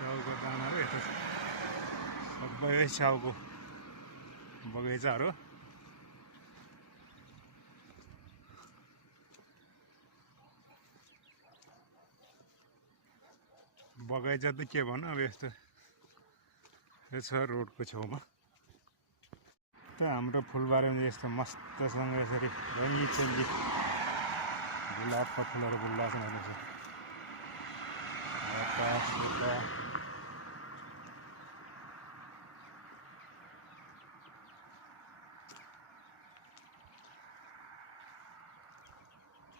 च्याउको दानाहरू यता सबै च्याउको बगैँचाहरू बगैँचा त के भन्नु अब यस्तो छ रोडको छेउमा त हाम्रो फुलबारीमा यस्तो मस्तसँग यसरी रङ्गी गुलाबका फुलहरू फुल्दा छन्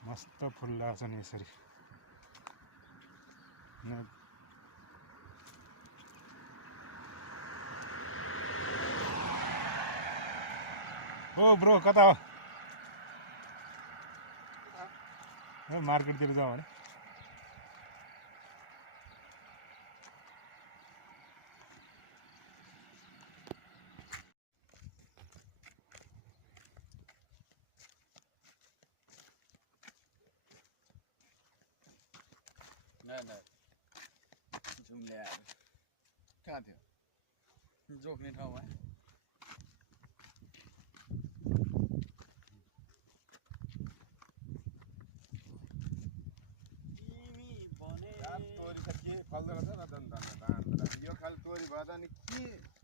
मस्त फुल्दा छन् यसरी ओ ब्रो कता हो मार्केटतिर जाऊ भने जुम्ले आएर कहाँ थियो जोख्ने ठाउँमा तोरी त के फल्दो रहेछ न त यो खाले तोरी भए त अनि के